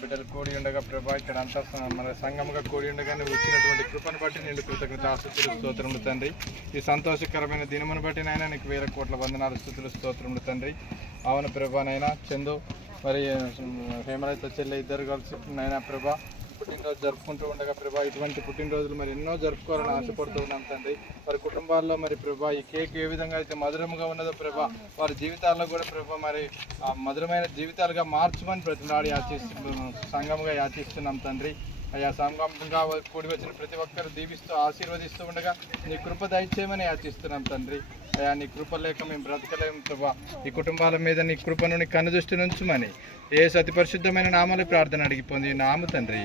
బిడ్డలు కూడి ఉండగా ప్రభా ఇక్కడ అంతా మన సంఘముగా కూడి ఉండగా నువ్వు ఇచ్చినటువంటి కృపను బట్టి నేను కృతజ్ఞత ఆస్తుతులు స్తోత్రములు తండ్రి. ఈ సంతోషకరమైన దినమును బట్టి నాయన నీకు వేల కోట్ల వందనాలు స్థుతులు స్తోత్రములు తండ్రి. అవును ప్రభా నైనా చందు మరి హేమలత చెల్లె ఇద్దరు కలిసి నైనా ప్రభా పుట్టినరోజు జరుపుకుంటూ ఉండగా ప్రభా ఇటువంటి పుట్టినరోజులు మరి ఎన్నో జరుపుకోవాలని ఆశపడుతూ ఉన్నాం తండ్రి. వారి కుటుంబాల్లో మరి ప్రభా ఈ కేక్ ఏ విధంగా అయితే మధురముగా ఉన్నదో ప్రభా వారి జీవితాల్లో కూడా ప్రభా మరి ఆ మధురమైన జీవితాలుగా మార్చమని ప్రతినాడు యాచిస్తు సంఘముగా యాచిస్తున్నాం తండ్రి. అయ్యా సంగమంగా కూడి వచ్చిన ప్రతి ఒక్కరు దీవిస్తూ ఆశీర్వదిస్తూ ఉండగా నీ కృప దయచేయమని యాచిస్తున్నాం తండ్రి. అయ్యా నీ కృప లేక మేము బ్రతకలేము ప్రభా ఈ కుటుంబాల మీద నీ కృపను నీ కన్ను దృష్టి నుంచుమని ఏ సతి పరిశుద్ధమైన నామాలు ప్రార్థన అడిగి పొంది నామ తండ్రి.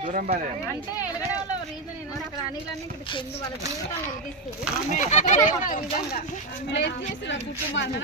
దూరం బాగా అంటే రీజన్ ఏంటంటే అక్కడ అనిలన్నీ ఇక్కడ చెందు వాళ్ళ జీవితాన్ని విధంగా. బ్లెస్ చేసిన కుటుంబాన్ని